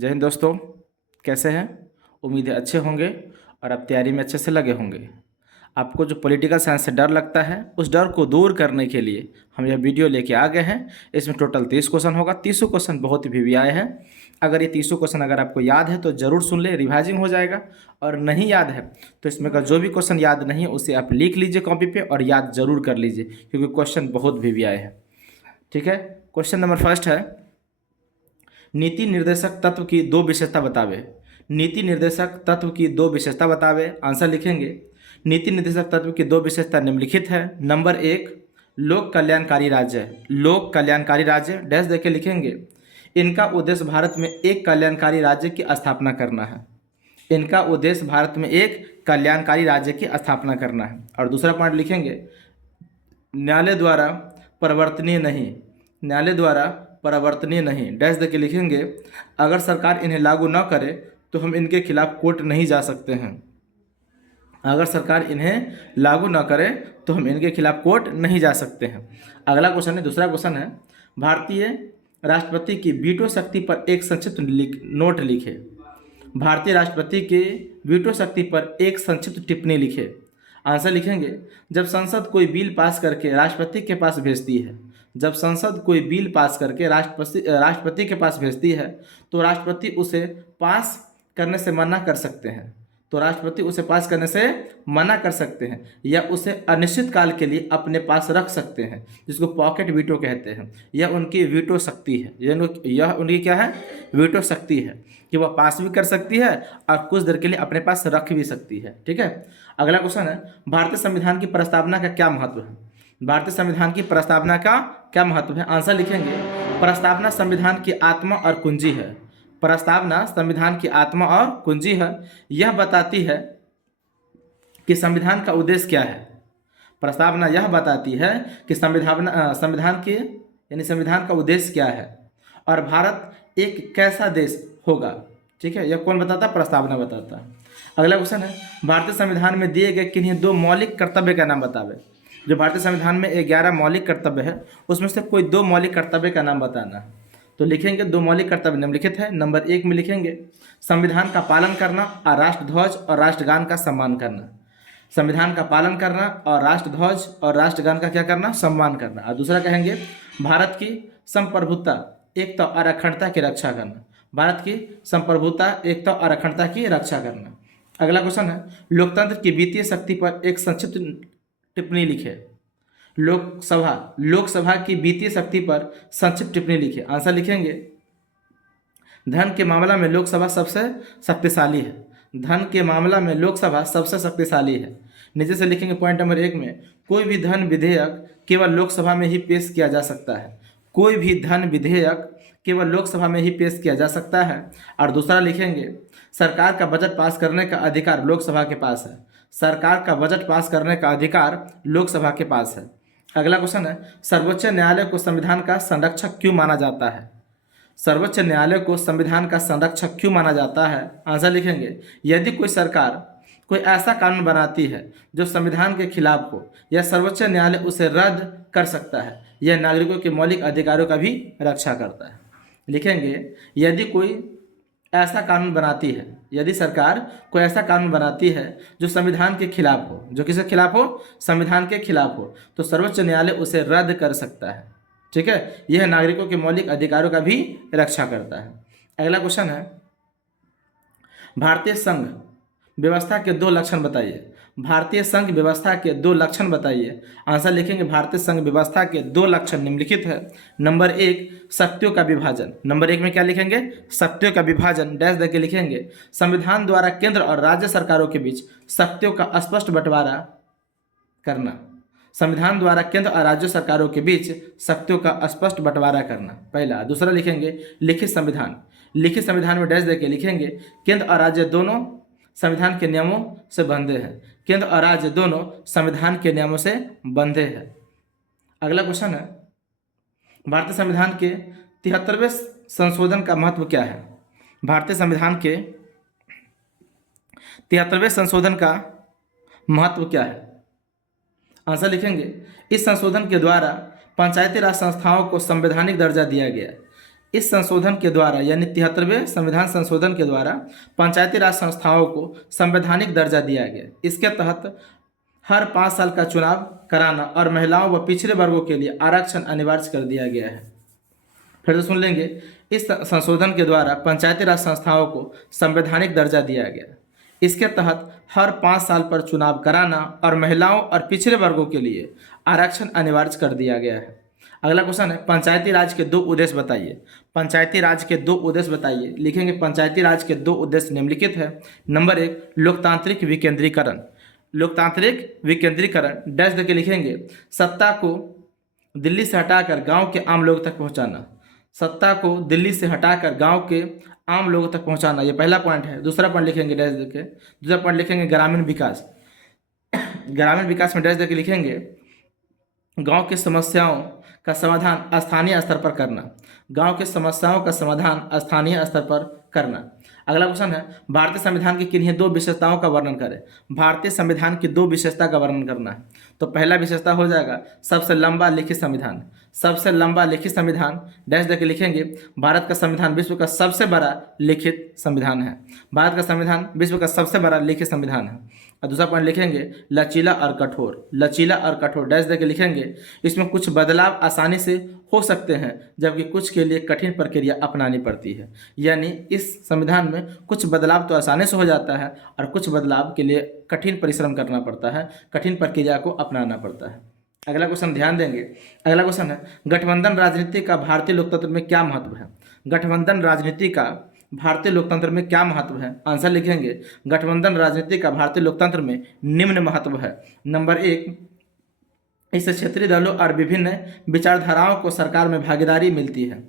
जय हिंद दोस्तों, कैसे हैं? उम्मीद है अच्छे होंगे और आप तैयारी में अच्छे से लगे होंगे। आपको जो पॉलिटिकल साइंस से डर लगता है, उस डर को दूर करने के लिए हम यह वीडियो लेके आ गए हैं। इसमें टोटल 30 क्वेश्चन होगा। 30 क्वेश्चन बहुत ही आए हैं। अगर ये 30 क्वेश्चन अगर आपको याद है तो ज़रूर सुन ले, रिवाइजिंग हो जाएगा। और नहीं याद है तो इसमें का जो भी क्वेश्चन याद नहीं है उसे आप लिख लीजिए कॉपी पे और याद ज़रूर कर लीजिए, क्योंकि क्वेश्चन बहुत आए हैं। ठीक है, क्वेश्चन नंबर फर्स्ट है, नीति निर्देशक तत्व की दो विशेषता बतावे। नीति निर्देशक तत्व की दो विशेषता बतावे। आंसर लिखेंगे, नीति निर्देशक तत्व की दो विशेषता निम्नलिखित है। नंबर एक, लोक कल्याणकारी राज्य। लोक कल्याणकारी राज्य डैश देके लिखेंगे, इनका उद्देश्य भारत में एक कल्याणकारी राज्य की स्थापना करना है। इनका उद्देश्य भारत में एक कल्याणकारी राज्य की स्थापना करना है। और दूसरा पॉइंट लिखेंगे, न्यायालय द्वारा परिवर्तनीय नहीं। न्यायालय द्वारा परिवर्तनीय नहीं डैश देके लिखेंगे, अगर सरकार इन्हें लागू न करे तो हम इनके खिलाफ कोर्ट नहीं जा सकते हैं। अगर सरकार इन्हें लागू न करे तो हम इनके खिलाफ कोर्ट नहीं जा सकते हैं। अगला क्वेश्चन है, दूसरा क्वेश्चन है, भारतीय राष्ट्रपति की वीटो शक्ति पर एक संक्षिप्त नोट लिखे। भारतीय राष्ट्रपति के वीटो शक्ति पर एक संक्षिप्त टिप्पणी लिखे। आंसर लिखेंगे, जब संसद कोई बिल पास करके राष्ट्रपति के पास भेजती है, जब संसद कोई बिल पास करके राष्ट्रपति के पास भेजती है तो राष्ट्रपति उसे पास करने से मना कर सकते हैं। तो राष्ट्रपति उसे पास करने से मना कर सकते हैं या उसे अनिश्चित काल के लिए अपने पास रख सकते हैं, जिसको पॉकेट वीटो कहते हैं। यह उनकी वीटो शक्ति है। यह उनकी क्या है? वीटो शक्ति है कि वह पास भी कर सकती है और कुछ देर के लिए अपने पास रख भी सकती है। ठीक है, अगला क्वेश्चन है, भारतीय संविधान की प्रस्तावना का क्या महत्व है? भारतीय संविधान की प्रस्तावना का क्या महत्व है? आंसर लिखेंगे, प्रस्तावना संविधान की आत्मा और कुंजी है। प्रस्तावना संविधान की आत्मा और कुंजी है। यह बताती है कि संविधान का उद्देश्य क्या है। प्रस्तावना यह बताती है कि संविधान के यानी संविधान का उद्देश्य क्या है और भारत एक कैसा देश होगा। ठीक है, यह कौन बताता? प्रस्तावना बताता है। अगला क्वेश्चन है, भारतीय संविधान में दिए गए किन्हीं दो मौलिक कर्तव्य का नाम बतावे। जो भारतीय संविधान में 11 मौलिक कर्तव्य है उसमें से कोई दो मौलिक कर्तव्य का नाम बताना है। तो लिखेंगे, दो मौलिक कर्तव्य निम्नलिखित है। नंबर एक में लिखेंगे, संविधान का पालन करना और राष्ट्रध्वज और राष्ट्रगान का सम्मान करना। संविधान का पालन करना और राष्ट्रध्वज और राष्ट्रगान का क्या करना? सम्मान करना। और दूसरा कहेंगे, भारत की संप्रभुता, एकता और अखंडता की रक्षा करना। भारत की संप्रभुता, एकता और अखंडता की रक्षा करना। अगला क्वेश्चन है, लोकतंत्र की वित्तीय शक्ति पर एक संक्षिप्त टिप्पणी लिखे। लोकसभा की वित्तीय शक्ति पर संक्षिप्त टिप्पणी लिखे। आंसर लिखेंगे, धन के मामला में लोकसभा सबसे शक्तिशाली है। धन के मामला में लोकसभा सबसे शक्तिशाली है। नीचे से लिखेंगे पॉइंट नंबर एक में, कोई भी धन विधेयक केवल लोकसभा में ही पेश किया जा सकता है। कोई भी धन विधेयक केवल लोकसभा में ही पेश किया जा सकता है। और दूसरा लिखेंगे, सरकार का बजट पास करने का अधिकार लोकसभा के पास है। सरकार का बजट पास करने का अधिकार लोकसभा के पास है। अगला क्वेश्चन है, सर्वोच्च न्यायालय को संविधान का संरक्षक क्यों माना जाता है? सर्वोच्च न्यायालय को संविधान का संरक्षक क्यों माना जाता है? आंसर लिखेंगे, यदि कोई सरकार कोई ऐसा कानून बनाती है जो संविधान के खिलाफ हो या सर्वोच्च न्यायालय उसे रद्द कर सकता है, यह नागरिकों के मौलिक अधिकारों का भी रक्षा करता है। लिखेंगे, यदि कोई ऐसा कानून बनाती है, यदि सरकार कोई ऐसा कानून बनाती है जो संविधान के खिलाफ हो, जो किसके खिलाफ हो? संविधान के खिलाफ हो, तो सर्वोच्च न्यायालय उसे रद्द कर सकता है। ठीक है, यह नागरिकों के मौलिक अधिकारों का भी रक्षा करता है। अगला क्वेश्चन है, भारतीय संघ व्यवस्था के दो लक्षण बताइए। भारतीय संघ व्यवस्था के दो लक्षण बताइए। आंसर लिखेंगे, भारतीय संघ व्यवस्था के दो लक्षण निम्नलिखित है। नंबर एक, शक्तियों का विभाजन। नंबर एक में क्या लिखेंगे? शक्तियों का विभाजन डैश देके लिखेंगे, संविधान द्वारा केंद्र और राज्य सरकारों के बीच शक्तियों का स्पष्ट बंटवारा करना। संविधान द्वारा केंद्र और राज्य सरकारों के बीच शक्तियों का स्पष्ट बंटवारा करना, पहला। दूसरा लिखेंगे, लिखित संविधान। लिखित संविधान में डैश देके लिखेंगे, केंद्र और राज्य दोनों संविधान के नियमों से बंधे हैं। केंद्र और राज्य दोनों संविधान के नियमों से बंधे हैं। अगला क्वेश्चन है, भारतीय संविधान के 73वें संशोधन का महत्व क्या है? भारतीय संविधान के 73वें संशोधन का महत्व क्या है? आंसर लिखेंगे, इस संशोधन के द्वारा पंचायती राज संस्थाओं को संवैधानिक दर्जा दिया गया। इस संशोधन के द्वारा यानी 73वें संविधान संशोधन के द्वारा पंचायती राज संस्थाओं को संवैधानिक दर्जा दिया गया। इसके तहत हर 5 साल का चुनाव कराना और महिलाओं व पिछड़े वर्गों के लिए आरक्षण अनिवार्य कर दिया गया है। फिर से सुन लेंगे, इस संशोधन के द्वारा पंचायती राज संस्थाओं को संवैधानिक दर्जा दिया गया। इसके तहत हर 5 साल पर चुनाव कराना और महिलाओं और पिछड़े वर्गों के लिए आरक्षण अनिवार्य कर दिया गया है। अगला क्वेश्चन है, पंचायती राज के 2 उद्देश्य बताइए। पंचायती राज के 2 उद्देश्य बताइए। लिखेंगे पंचायती राज के 2 उद्देश्य निम्नलिखित है। नंबर 1, लोकतांत्रिक विकेंद्रीकरण। लोकतांत्रिक विकेंद्रीकरण डैश देके लिखेंगे, सत्ता को दिल्ली से हटाकर गांव के आम लोगों तक पहुंचाना। सत्ता को दिल्ली से हटाकर गांव के आम लोगों तक पहुंचाना, ये पहला पॉइंट है। दूसरा पॉइंट लिखेंगे डैश देके, दूसरा पॉइंट लिखेंगे ग्रामीण विकास। ग्रामीण विकास में डैश देके लिखेंगे, गांव की समस्याओं का समाधान स्थानीय स्तर पर करना। गांव की समस्याओं का समाधान स्थानीय स्तर पर करना। अगला क्वेश्चन है, भारतीय संविधान की किन्हीं 2 विशेषताओं का वर्णन करें। भारतीय संविधान की 2 विशेषता का वर्णन करना है। तो पहला विशेषता हो जाएगा सबसे लंबा लिखित संविधान। सबसे लंबा लिखित संविधान डैश देके लिखेंगे, भारत का संविधान विश्व का सबसे बड़ा लिखित संविधान है। भारत का संविधान विश्व का सबसे बड़ा लिखित संविधान है। और दूसरा पॉइंट लिखेंगे लचीला और कठोर। लचीला और कठोर डैश देके लिखेंगे, इसमें कुछ बदलाव आसानी से हो सकते हैं जबकि कुछ के लिए कठिन प्रक्रिया अपनानी पड़ती है। यानी इस संविधान में कुछ बदलाव तो आसानी से हो जाता है और कुछ बदलाव के लिए कठिन परिश्रम करना पड़ता है, कठिन प्रक्रिया को अपनाना पड़ता है। अगला क्वेश्चन ध्यान देंगे। अगला क्वेश्चन है, गठबंधन राजनीति का भारतीय लोकतंत्र में क्या महत्व है। गठबंधन राजनीति का भारतीय लोकतंत्र में क्या महत्व है। आंसर लिखेंगे, गठबंधन राजनीति का भारतीय लोकतंत्र में निम्न महत्व है। नंबर 1, इससे क्षेत्रीय दलों और विभिन्न विचारधाराओं को सरकार में भागीदारी मिलती है।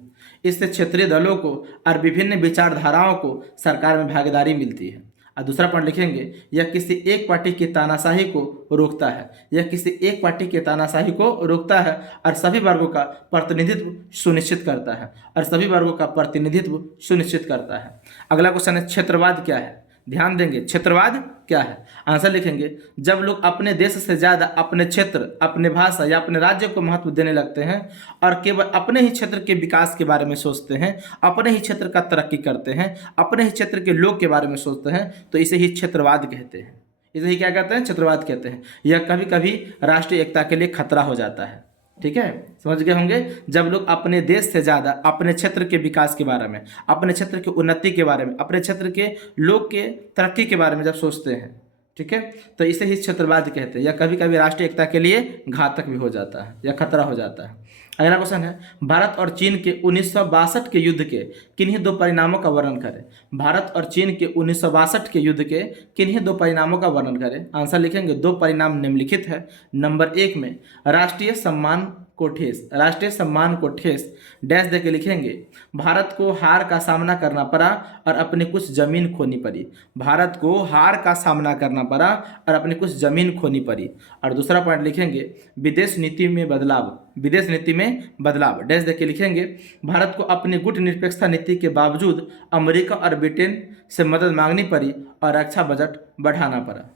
इससे क्षेत्रीय दलों को और विभिन्न विचारधाराओं को सरकार में भागीदारी मिलती है। और दूसरा पॉइंट लिखेंगे, यह किसी एक पार्टी की तानाशाही को रोकता है। यह किसी एक पार्टी की तानाशाही को रोकता है और सभी वर्गों का प्रतिनिधित्व सुनिश्चित करता है। और सभी वर्गों का प्रतिनिधित्व सुनिश्चित करता है। अगला क्वेश्चन है, क्षेत्रवाद क्या है। ध्यान देंगे, क्षेत्रवाद क्या है। आंसर लिखेंगे, जब लोग अपने देश से ज़्यादा अपने क्षेत्र, अपने भाषा या अपने राज्य को महत्व देने लगते हैं और केवल अपने ही क्षेत्र के विकास के बारे में सोचते हैं, अपने ही क्षेत्र का तरक्की करते हैं, अपने ही क्षेत्र के लोग के बारे में सोचते हैं, तो इसे ही क्षेत्रवाद कहते हैं। इसे ही क्या कहते हैं, क्षेत्रवाद कहते हैं। यह कभी कभी राष्ट्रीय एकता के लिए खतरा हो जाता है। ठीक है, समझ गए होंगे। जब लोग अपने देश से ज़्यादा अपने क्षेत्र के विकास के बारे में, अपने क्षेत्र की उन्नति के बारे में, अपने क्षेत्र के लोग के तरक्की के बारे में जब सोचते हैं, ठीक है, तो इसे ही क्षेत्रवाद कहते हैं। या कभी कभी राष्ट्रीय एकता के लिए घातक भी हो जाता है या खतरा हो जाता है। अगला क्वेश्चन है, भारत और चीन के 1962 के युद्ध के किन्हीं 2 परिणामों का वर्णन करें। भारत और चीन के 1962 के युद्ध के किन्हीं 2 परिणामों का वर्णन करें। आंसर लिखेंगे, 2 परिणाम निम्नलिखित है। नंबर 1 में राष्ट्रीय सम्मान को ठेस। राष्ट्रीय सम्मान को ठेस डैश देके लिखेंगे, भारत को हार का सामना करना पड़ा और अपनी कुछ जमीन खोनी पड़ी। भारत को हार का सामना करना पड़ा और अपनी कुछ जमीन खोनी पड़ी। और दूसरा पॉइंट लिखेंगे, विदेश नीति में बदलाव। विदेश नीति में बदलाव डैश देके लिखेंगे, भारत को अपनी गुटनिरपेक्षता नीति के बावजूद अमेरिका और ब्रिटेन से मदद मांगनी पड़ी और रक्षा बजट बढ़ाना पड़ा।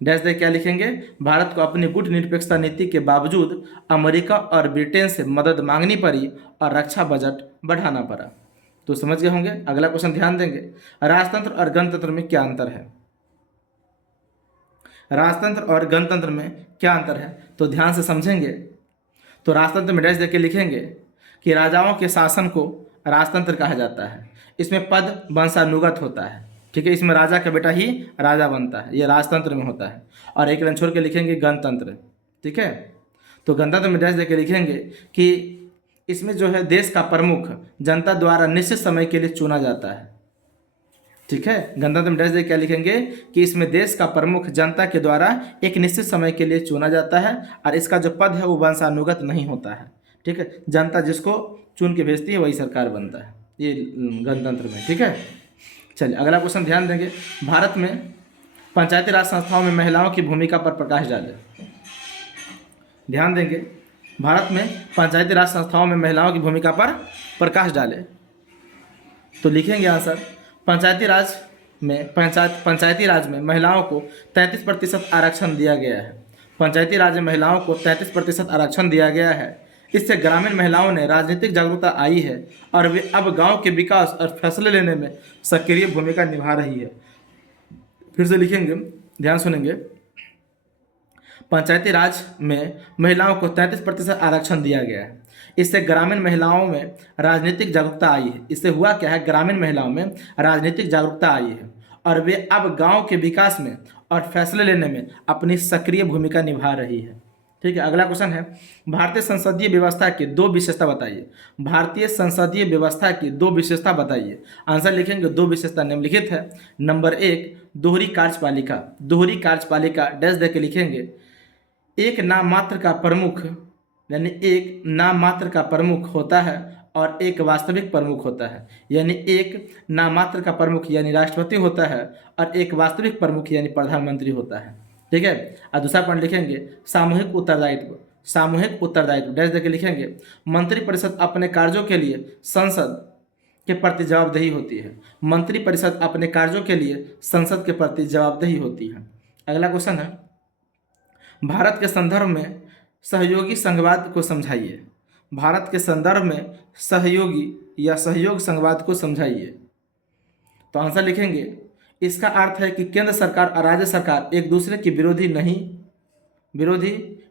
डैश दे क्या लिखेंगे, भारत को अपनी गुटनिरपेक्षता नीति के बावजूद अमेरिका और ब्रिटेन से मदद मांगनी पड़ी और रक्षा बजट बढ़ाना पड़ा। तो समझ गए होंगे। अगला क्वेश्चन ध्यान देंगे, राजतंत्र और गणतंत्र में क्या अंतर है। राजतंत्र और गणतंत्र में क्या अंतर है, तो ध्यान से समझेंगे। तो राजतंत्र में डैश देके लिखेंगे कि राजाओं के शासन को राजतंत्र कहा जाता है। इसमें पद वंशानुगत होता है। ठीक है, इसमें राजा का बेटा ही राजा बनता है, ये राजतंत्र में होता है। और एक लाइन छोड़ के लिखेंगे गणतंत्र। ठीक है, तो गणतंत्र में डैश देके लिखेंगे कि इसमें जो है देश का प्रमुख जनता द्वारा निश्चित समय के लिए चुना जाता है। ठीक है, गणतंत्र में डैश देके क्या लिखेंगे कि इसमें देश का प्रमुख जनता के द्वारा एक निश्चित समय के लिए चुना जाता है और इसका जो पद है वो वंशानुगत नहीं होता है। ठीक है, जनता जिसको चुन के भेजती है वही सरकार बनता है, ये गणतंत्र में। ठीक है, चलिए अगला क्वेश्चन ध्यान देंगे, भारत में पंचायती राज संस्थाओं में महिलाओं की भूमिका पर प्रकाश डालें। ध्यान देंगे, भारत में पंचायती राज संस्थाओं में महिलाओं की भूमिका पर प्रकाश डालें। तो लिखेंगे आंसर, पंचायती राज में महिलाओं को 33% आरक्षण दिया गया है। पंचायती राज में महिलाओं को 33% आरक्षण दिया गया है। इससे ग्रामीण महिलाओं ने राजनीतिक जागरूकता आई है और वे अब गांव के विकास और फैसले लेने में सक्रिय भूमिका निभा रही है। फिर से लिखेंगे, ध्यान सुनेंगे। पंचायती राज में महिलाओं को 33% आरक्षण दिया गया है। इससे ग्रामीण महिलाओं में राजनीतिक जागरूकता आई है। इससे हुआ क्या है, ग्रामीण महिलाओं में राजनीतिक जागरूकता आई है और वे अब गांव के विकास में और फैसले लेने में अपनी सक्रिय भूमिका निभा रही है। ठीक है, अगला क्वेश्चन है, भारतीय संसदीय व्यवस्था की दो विशेषता बताइए। भारतीय संसदीय व्यवस्था की दो विशेषता बताइए। आंसर लिखेंगे, दो विशेषता निम्नलिखित है। नंबर 1, दोहरी कार्यपालिका। दोहरी कार्यपालिका डैश दे के लिखेंगे, एक नाममात्र का प्रमुख, यानी एक नाममात्र का प्रमुख होता है और एक वास्तविक प्रमुख होता है। यानी एक नाममात्र का प्रमुख यानी राष्ट्रपति होता है और एक वास्तविक प्रमुख यानी प्रधानमंत्री होता है। ठीक है, और दूसरा पॉइंट लिखेंगे, सामूहिक उत्तरदायित्व। सामूहिक उत्तरदायित्व डैश देके लिखेंगे, मंत्रिपरिषद अपने कार्यों के लिए संसद के प्रति जवाबदेही होती है। मंत्रिपरिषद अपने कार्यों के लिए संसद के प्रति जवाबदेही होती है। अगला क्वेश्चन है, भारत के संदर्भ में सहयोगी संघवाद को समझाइए। भारत के संदर्भ में सहयोगी या सहयोग संघवाद को समझाइए। तो आंसर लिखेंगे, इसका अर्थ है कि केंद्र सरकार और राज्य सरकार एक दूसरे की विरोधी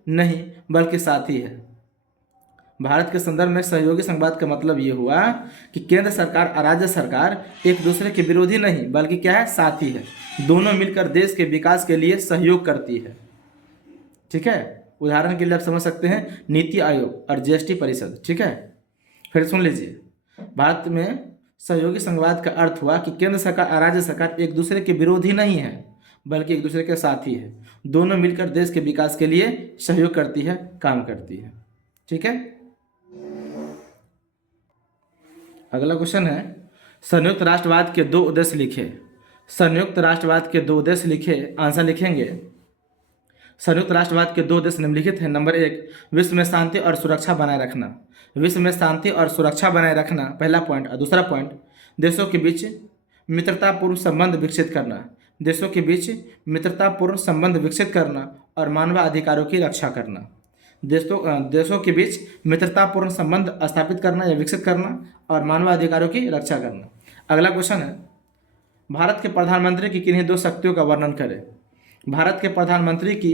नहीं बल्कि साथी है। भारत के संदर्भ में सहयोगी संघवाद का मतलब ये हुआ कि केंद्र सरकार और राज्य सरकार एक दूसरे के विरोधी नहीं बल्कि क्या है, साथी है। दोनों मिलकर देश के विकास के लिए सहयोग करती है। ठीक है, उदाहरण के लिए आप समझ सकते हैं नीति आयोग और जीएसटी परिषद। ठीक है, फिर सुन लीजिए, भारत में सहयोगी संघवाद का अर्थ हुआ कि केंद्र सरकार और राज्य सरकार एक दूसरे के विरोधी नहीं है बल्कि एक दूसरे के साथी है। दोनों मिलकर देश के विकास के लिए सहयोग करती है, काम करती है। ठीक है, अगला क्वेश्चन है, संयुक्त राष्ट्रवाद के दो उद्देश्य लिखे। संयुक्त राष्ट्रवाद के दो उद्देश्य लिखे। आंसर लिखेंगे, संयुक्त राष्ट्रवाद के दो उद्देश्य निम्नलिखित हैं। नंबर 1, विश्व में शांति और सुरक्षा बनाए रखना। विश्व में शांति और सुरक्षा बनाए रखना, पहला पॉइंट। और दूसरा पॉइंट, देशों के बीच मित्रतापूर्ण संबंध विकसित करना। देशों के बीच मित्रतापूर्ण संबंध विकसित करना और मानवाधिकारों की रक्षा करना। देशों के बीच मित्रतापूर्ण संबंध स्थापित करना या विकसित करना और मानवाधिकारों की रक्षा करना। अगला क्वेश्चन है, भारत के प्रधानमंत्री की किन्हीं दो शक्तियों का वर्णन करें। भारत के प्रधानमंत्री की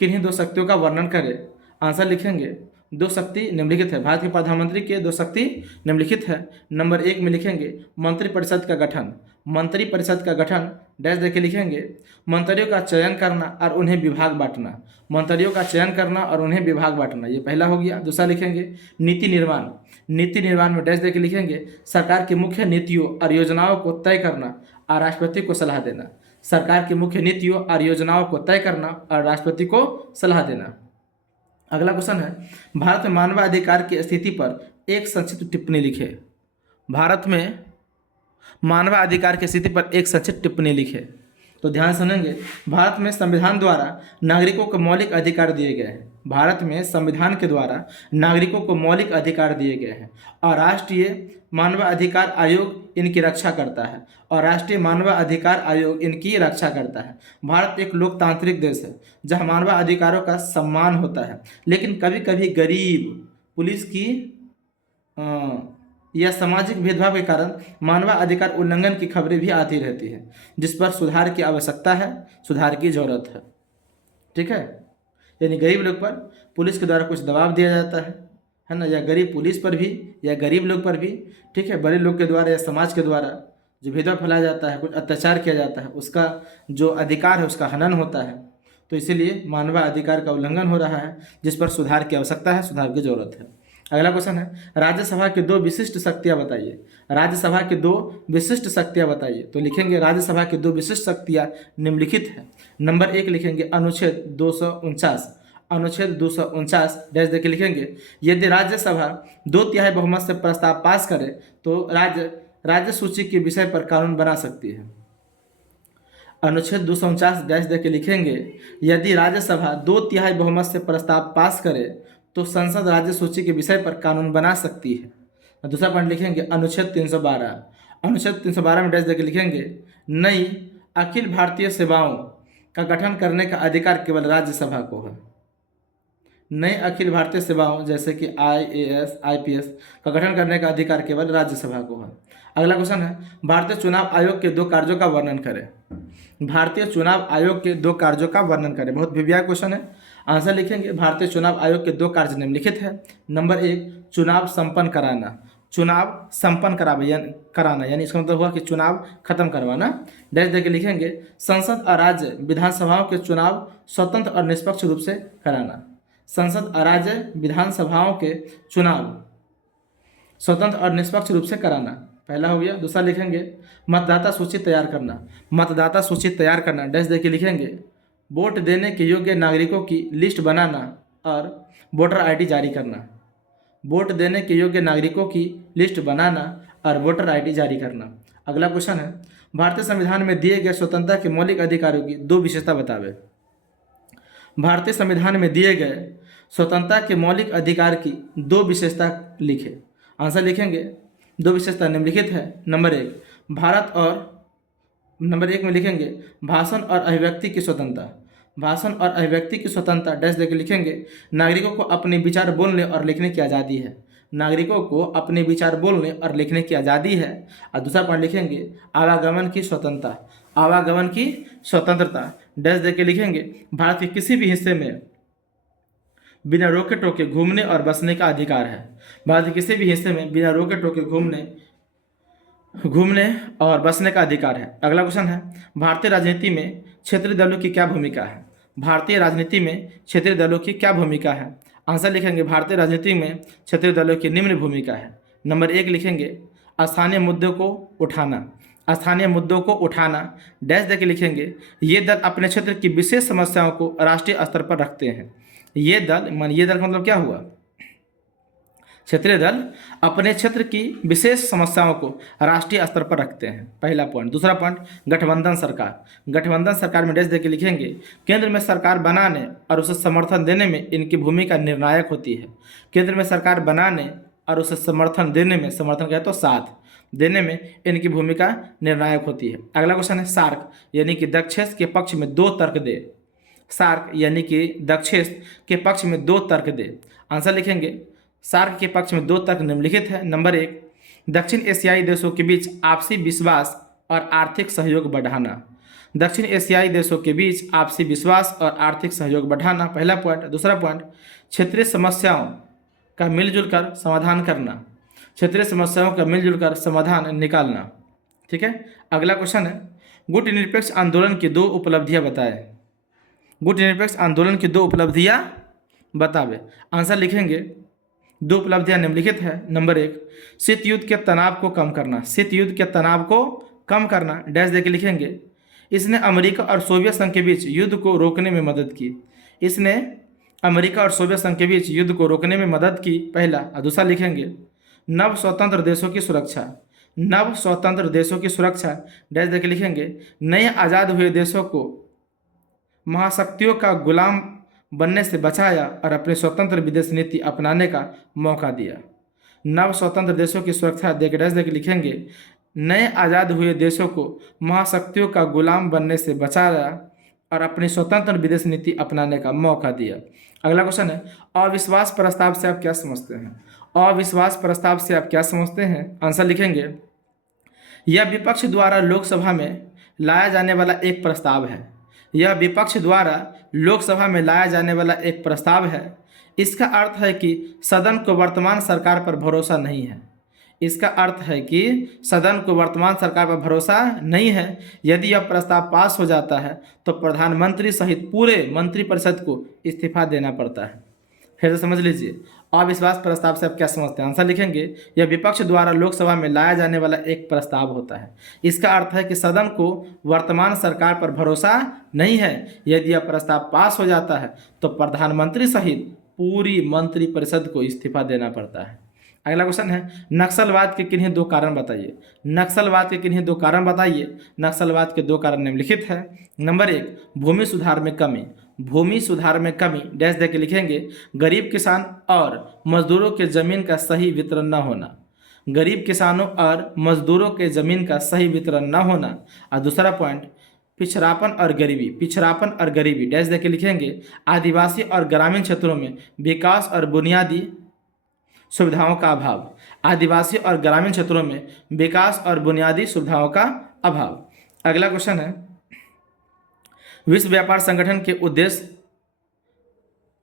किन्हीं दो शक्तियों का वर्णन करें। आंसर लिखेंगे, दो शक्ति निम्नलिखित है। भारत के प्रधानमंत्री के दो शक्ति निम्नलिखित है। नंबर 1 में लिखेंगे मंत्रिपरिषद का गठन। मंत्रिपरिषद का गठन डैश देके लिखेंगे, मंत्रियों का चयन करना और उन्हें विभाग बांटना। मंत्रियों का चयन करना और उन्हें विभाग बांटना, ये पहला हो गया। दूसरा लिखेंगे नीति निर्माण। नीति निर्माण में डैश देके लिखेंगे, सरकार की मुख्य नीतियों और योजनाओं को तय करना और राष्ट्रपति को सलाह देना। सरकार की मुख्य नीतियों और योजनाओं को तय करना और राष्ट्रपति को सलाह देना। अगला क्वेश्चन है, भारत में मानवाधिकार की स्थिति पर एक संक्षिप्त टिप्पणी लिखे। भारत में मानवाधिकार की स्थिति पर एक संक्षिप्त टिप्पणी लिखे। तो ध्यान सुनेंगे, भारत में संविधान द्वारा नागरिकों को मौलिक अधिकार दिए गए हैं। भारत में संविधान के द्वारा नागरिकों को मौलिक अधिकार दिए गए हैं और राष्ट्रीय मानवाधिकार आयोग इनकी रक्षा करता है भारत एक लोकतांत्रिक देश है जहां मानवाधिकारों का सम्मान होता है, लेकिन कभी कभी गरीब, पुलिस की या सामाजिक भेदभाव के कारण मानवाधिकार उल्लंघन की खबरें भी आती रहती हैं, जिस पर सुधार की आवश्यकता है, सुधार की जरूरत है। ठीक है, यानी गरीब लोग पर पुलिस के द्वारा कुछ दबाव दिया जाता है ना, या गरीब पुलिस पर भी या गरीब लोग पर भी। ठीक है, बड़े लोग के द्वारा या समाज के द्वारा जो भेदभाव फैलाया जाता है, कुछ अत्याचार किया जाता है, उसका जो अधिकार है उसका हनन होता है। तो इसीलिए मानवाधिकार का उल्लंघन हो रहा है, जिस पर सुधार की आवश्यकता है, सुधार की जरूरत है। अगला क्वेश्चन है, राज्यसभा की दो विशिष्ट शक्तियां बताइए। राज्यसभा की दो विशिष्ट शक्तियां बताइए। तो लिखेंगे, राज्यसभा की दो विशिष्ट शक्तियां निम्नलिखित है। नंबर 1 लिखेंगे अनुच्छेद 249। अनुच्छेद 249 डैश देके लिखेंगे, यदि राज्यसभा 2/3 बहुमत से प्रस्ताव पास करे तो राज्य सूची के विषय पर कानून बना सकती है। अनुच्छेद 249 डैश देके लिखेंगे, यदि राज्यसभा 2/3 बहुमत से प्रस्ताव पास करे तो संसद राज्य सूची के विषय पर कानून बना सकती है। दूसरा पॉइंट लिखेंगे अनुच्छेद 312। अनुच्छेद 312 में डैश देके लिखेंगे, नई अखिल भारतीय सेवाओं का गठन करने का अधिकार केवल राज्यसभा को है। नई अखिल भारतीय सेवाओं जैसे कि IAS IPS का गठन करने का अधिकार केवल राज्यसभा को है। अगला क्वेश्चन है, भारतीय चुनाव आयोग के 2 कार्यों का वर्णन करें। भारतीय चुनाव आयोग के 2 कार्यों का वर्णन करें। बहुत विव्याय क्वेश्चन है। आंसर लिखेंगे, भारतीय चुनाव आयोग के 2 कार्य निम्नलिखित है। नंबर 1, चुनाव संपन्न कराना। चुनाव संपन्न कराना यानी इसका मतलब हुआ कि चुनाव खत्म करवाना। डैश देके लिखेंगे, संसद और राज्य विधानसभाओं के चुनाव स्वतंत्र और निष्पक्ष रूप से कराना। संसद और राज्य विधानसभाओं के चुनाव स्वतंत्र और निष्पक्ष रूप से कराना, पहला हो गया। दूसरा लिखेंगे, मतदाता सूची तैयार करना। मतदाता सूची तैयार करना, डैश देके लिखेंगे, वोट देने के योग्य नागरिकों की लिस्ट बनाना और वोटर ID जारी करना। वोट देने के योग्य नागरिकों की लिस्ट बनाना और वोटर ID जारी करना। अगला क्वेश्चन है, भारतीय संविधान में दिए गए स्वतंत्रता के मौलिक अधिकारों की 2 विशेषता बतावे। भारतीय संविधान में दिए गए स्वतंत्रता के मौलिक अधिकार की 2 विशेषता लिखे। आंसर लिखेंगे, 2 विशेषता निम्नलिखित है। नंबर 1, भारत और नंबर 1 में लिखेंगे, भाषण और अभिव्यक्ति की स्वतंत्रता। भाषण और अभिव्यक्ति की स्वतंत्रता, डैश देकर लिखेंगे, नागरिकों को अपने विचार बोलने और लिखने की आज़ादी है। नागरिकों को अपने विचार बोलने और लिखने की आज़ादी है। और दूसरा पॉइंट लिखेंगे, आवागमन की स्वतंत्रता। आवागमन की स्वतंत्रता, डैश देकर लिखेंगे, भारत के किसी भी हिस्से में बिना रोके टोके घूमने और बसने का अधिकार है। भारत के किसी भी हिस्से में बिना रोके टोके घूमने और बसने का अधिकार है। अगला क्वेश्चन है, भारतीय राजनीति में क्षेत्रीय दलों की क्या भूमिका है। भारतीय राजनीति में क्षेत्रीय दलों की क्या भूमिका है। आंसर लिखेंगे, भारतीय राजनीति में क्षेत्रीय दलों की निम्न भूमिका है। नंबर 1 लिखेंगे, स्थानीय मुद्दों को उठाना। स्थानीय मुद्दों को उठाना, डैश देके लिखेंगे, ये दल अपने क्षेत्र की विशेष समस्याओं को राष्ट्रीय स्तर पर रखते हैं। ये दल का मतलब क्या हुआ, क्षेत्रीय दल अपने क्षेत्र की विशेष समस्याओं को राष्ट्रीय स्तर पर रखते हैं, पहला पॉइंट। दूसरा पॉइंट, गठबंधन सरकार। गठबंधन सरकार में डैश देके लिखेंगे, केंद्र में सरकार बनाने और उसे समर्थन देने में इनकी भूमिका निर्णायक होती है। केंद्र में सरकार बनाने और उसे समर्थन देने में, समर्थन क्या है तो साथ देने में इनकी भूमिका निर्णायक होती है। अगला क्वेश्चन है, सार्क यानी कि दक्षेस के पक्ष में 2 तर्क दे। सार्क यानी कि दक्षेस के पक्ष में 2 तर्क दे। आंसर लिखेंगे, सार्क के पक्ष में 2 तर्क निम्नलिखित है। नंबर 1, दक्षिण एशियाई देशों के बीच आपसी विश्वास और आर्थिक सहयोग बढ़ाना। दक्षिण एशियाई देशों के बीच आपसी विश्वास और आर्थिक सहयोग बढ़ाना, पहला पॉइंट। दूसरा पॉइंट, क्षेत्रीय समस्याओं का मिलजुल कर समाधान करना। क्षेत्रीय समस्याओं का मिलजुल कर समाधान निकालना। ठीक है। अगला क्वेश्चन है, गुट निरपेक्ष आंदोलन की 2 उपलब्धियां बताएं। गुट निरपेक्ष आंदोलन की 2 उपलब्धियां बतावे। आंसर लिखेंगे, 2 उपलब्धियां निम्नलिखित है। नंबर 1, शीत युद्ध के तनाव को कम करना। शीत युद्ध के तनाव को कम करना, डैश देके लिखेंगे, इसने अमेरिका और सोवियत संघ के बीच युद्ध को रोकने में मदद की। इसने अमेरिका और सोवियत संघ के बीच युद्ध को रोकने में मदद की, पहला। और दूसरा लिखेंगे, नव स्वतंत्र देशों की सुरक्षा। नव स्वतंत्र देशों की सुरक्षा, डैश देके लिखेंगे, नए आज़ाद हुए देशों को महाशक्तियों का गुलाम बनने से बचाया और अपनी स्वतंत्र विदेश नीति अपनाने का मौका दिया। नव स्वतंत्र देशों की सुरक्षा देके डैश देके लिखेंगे, नए आज़ाद हुए देशों को महाशक्तियों का गुलाम बनने से बचाया और अपनी स्वतंत्र विदेश नीति अपनाने का मौका दिया। अगला क्वेश्चन है, अविश्वास प्रस्ताव से आप क्या समझते हैं। अविश्वास प्रस्ताव से आप क्या समझते हैं। आंसर लिखेंगे, यह विपक्ष द्वारा लोकसभा में लाया जाने वाला एक प्रस्ताव है। यह विपक्ष द्वारा लोकसभा में लाया जाने वाला एक प्रस्ताव है। इसका अर्थ है कि सदन को वर्तमान सरकार पर भरोसा नहीं है। इसका अर्थ है कि सदन को वर्तमान सरकार पर भरोसा नहीं है। यदि यह प्रस्ताव पास हो जाता है तो प्रधानमंत्री सहित पूरे मंत्रिपरिषद को इस्तीफा देना पड़ता है। फिर से समझ लीजिए, अविश्वास प्रस्ताव से आप क्या समझते हैं। आंसर लिखेंगे, यह विपक्ष द्वारा लोकसभा में लाया जाने वाला एक प्रस्ताव होता है। इसका अर्थ है कि सदन को वर्तमान सरकार पर भरोसा नहीं है। यदि यह प्रस्ताव पास हो जाता है तो प्रधानमंत्री सहित पूरी मंत्रिपरिषद को इस्तीफा देना पड़ता है। अगला क्वेश्चन है, नक्सलवाद के किन्हीं 2 कारण बताइए। नक्सलवाद के किन्हीं 2 कारण बताइए। नक्सलवाद के 2 कारण निम्नलिखित है। नंबर 1, भूमि सुधार में कमी। भूमि सुधार में कमी, डैश देके लिखेंगे, गरीब किसान और मजदूरों के जमीन का सही वितरण न होना। गरीब किसानों और मजदूरों के जमीन का सही वितरण न होना। और दूसरा पॉइंट, पिछड़ापन और गरीबी, पिछड़ापन और गरीबी डैश देके लिखेंगे। आदिवासी और ग्रामीण क्षेत्रों में विकास और बुनियादी सुविधाओं का अभाव, आदिवासी और ग्रामीण क्षेत्रों में विकास और बुनियादी सुविधाओं का अभाव। अगला क्वेश्चन है, विश्व व्यापार संगठन के उद्देश्य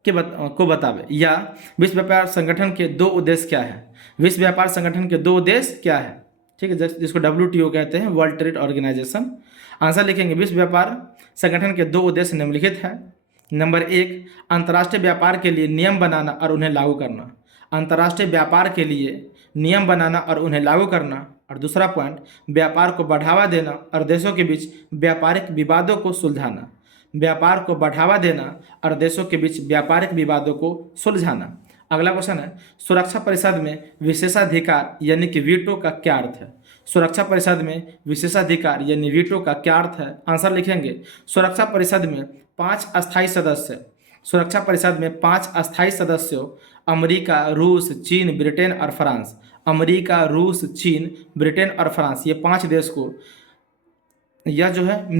को बतावे, या विश्व व्यापार संगठन के दो उद्देश्य क्या है। विश्व व्यापार संगठन के दो उद्देश्य क्या है, ठीक है, जिसको WTO कहते हैं, वर्ल्ड ट्रेड ऑर्गेनाइजेशन। आंसर लिखेंगे, विश्व व्यापार संगठन के दो उद्देश्य निम्नलिखित है। नंबर 1, अंतर्राष्ट्रीय व्यापार के लिए नियम बनाना और उन्हें लागू करना, अंतर्राष्ट्रीय व्यापार के लिए नियम बनाना और उन्हें लागू करना। और दूसरा पॉइंट, व्यापार को बढ़ावा देना और देशों के बीच व्यापारिक विवादों को सुलझाना, व्यापार को बढ़ावा देना और देशों के बीच व्यापारिक विवादों को सुलझाना। अगला क्वेश्चन है, सुरक्षा परिषद में विशेषाधिकार यानी कि वीटो का क्या अर्थ है। सुरक्षा परिषद में विशेषाधिकार यानी वीटो का क्या अर्थ है। आंसर लिखेंगे, सुरक्षा परिषद में 5 अस्थायी सदस्य, सुरक्षा परिषद में 5 अस्थायी सदस्यों अमेरिका, रूस, चीन, ब्रिटेन और फ्रांस, अमेरिका, रूस, चीन, ब्रिटेन और फ्रांस, ये 5 देश को यह जो है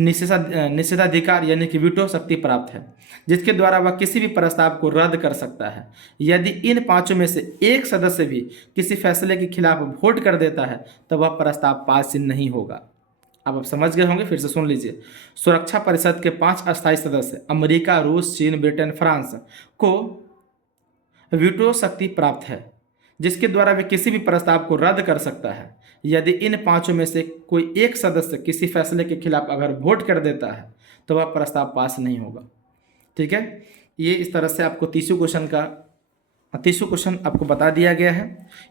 निषेधाधिकार यानी कि वीटो शक्ति प्राप्त है, जिसके द्वारा वह किसी भी प्रस्ताव को रद्द कर सकता है। यदि इन 5 में से एक सदस्य भी किसी फैसले के खिलाफ वोट कर देता है तो वह प्रस्ताव पास नहीं होगा। अब आप समझ गए होंगे, फिर से सुन लीजिए। सुरक्षा परिषद के 5 अस्थायी सदस्य अमेरिका, रूस, चीन, ब्रिटेन, फ्रांस को वीटो शक्ति प्राप्त है, जिसके द्वारा वे किसी भी प्रस्ताव को रद्द कर सकता है। यदि इन 5 में से कोई एक सदस्य किसी फैसले के खिलाफ अगर वोट कर देता है तो वह प्रस्ताव पास नहीं होगा। ठीक है, ये इस तरह से आपको 30 क्वेश्चन आपको बता दिया गया है।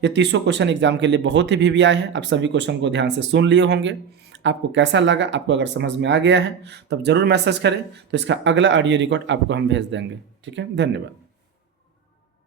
ये 30 क्वेश्चन एग्जाम के लिए बहुत ही वीवीआई है। आप सभी क्वेश्चन को ध्यान से सुन लिए होंगे। आपको कैसा लगा, आपको अगर समझ में आ गया है तो आप जरूर मैसेज करें, तो इसका अगला ऑडियो रिकॉर्ड आपको हम भेज देंगे। ठीक है, धन्यवाद।